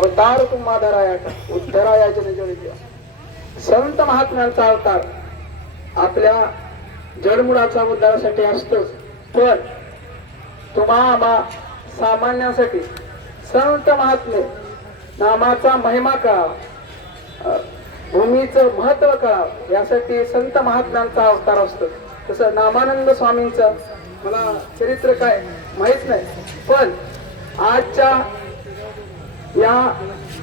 अवतार तुम्हाधरायाचा उद्धरायाच्या त्याच्यावर संत महात्म्यांचा अवतार आपल्या जडमुळाचा उद्धारासाठी असतोच. पण तुम्हा आम्हा संत महात्मे नामाचा महिमा कळावा भूमीचं महत्त्व कळावं यासाठी संत महात्म्यांचा अवतार असतो. तसं नामानंद स्वामींचं मला चरित्र काय माहीत नाही. पण आजच्या या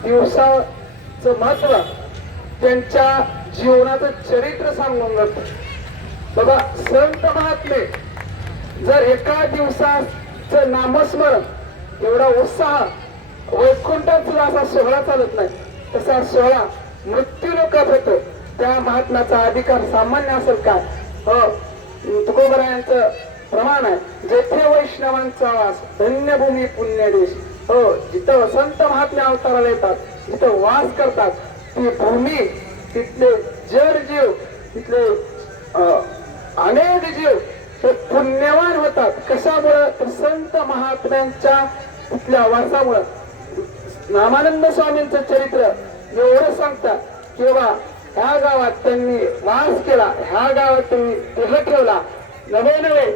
दिवसाचं महत्त्व त्यांच्या जीवनाचं चरित्र सांगून जातं. बाबा संत महात्मे जर एका दिवसाचं नामस्मरण एवढा उत्साह वैकुंठात सुद्धा असा सोहळा चालत नाही. तसा सोहळा मृत्यू लोकात होतो. त्या महात्म्याचा अधिकार सामान्य असेल काय हो. तुकोबरायांचं प्रमाण आहे. जेथे वैष्णवांचा वास धन्यभूमी पुण्य देश हो जिथं संत महात्म्या अवताराला येतात तिथं वास करतात ती भूमी तिथले जड जीव तिथले अं, अनेक जीव ते पुण्यवान होतात. कशामुळं? तर संत महात्म्यांच्या तिथल्या वासामुळं नामानंद स्वामींचं चरित्र एवढं सांगतात किंवा ह्या गावात त्यांनी वास केला ह्या गावात त्यांनी देह ठेवला. नवे नवे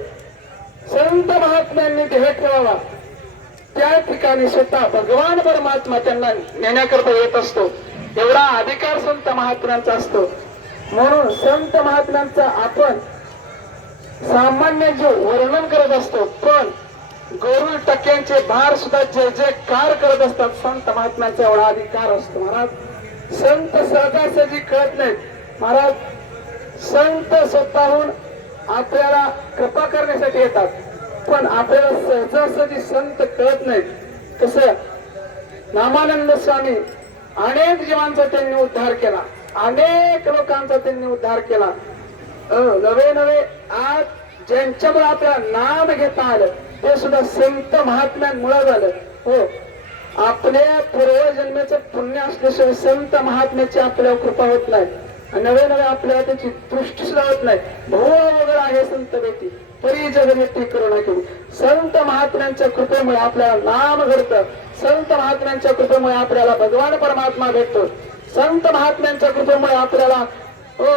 संत महात्म्यांनी देह ठेवावा. त्या ठिकाणी स्वतः भगवान परमात्मा त्यांना नेण्याकरता येत असतो. एवढा अधिकार संत महात्म्यांचा असतो. म्हणून संत महात्म्यांचा आपण सामान्य जो वर्णन करत असतो पण गरुड टक्क्यांचे भार सुद्धा जे जे कार करत असतात संत महात्म्यांचा एवढा अधिकार असतो. महाराज संत सहजासहजी कळत नाहीत. महाराज संत स्वतःहून आपल्याला कृपा करण्यासाठी येतात. पण आपल्याला सहजासहजी संत कळत नाहीत. कसं नामानंद स्वामी अनेक जीवांचा त्यांनी उद्धार केला. अनेक लोकांचा त्यांनी उद्धार केला. नवे नवे आज ज्यांच्यामुळे आपल्या नाम घेता आलं ते सुद्धा संत महात्म्यांमुळे झालं. हो आपल्या पूर्वजन्माचं पुण्य असल्याशिवाय संत महात्म्याची आपल्यावर कृपा होत नाही. नवे नवे आपल्याला त्याची दृष्टीच लावत नाही. भोळ वगैरे आहे संत व्यक्ती परी जगनेती करुणा केली. संत महात्म्यांच्या कृपेमुळे आपल्याला नाम घडतं. संत महात्म्यांच्या कृपेमुळे आपल्याला भगवान परमात्मा भेटतो. संत महात्म्यांच्या कृपेमुळे आपल्याला हो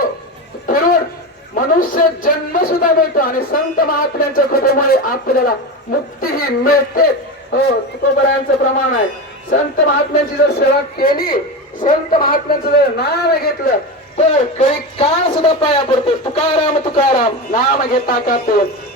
मनुष्य जन्म सुद्धा मिळतो आणि संत महात्म्यांच्या कृपेमुळे आपल्याला मुक्ती ही मिळते. हो तुकोबरायांचं प्रमाण आहे. संत महात्म्यांची जर सेवा केली संत महात्म्यांचं जर नाव घेतलं तुकाराम तुकाराम नाम घेता का ते धन्य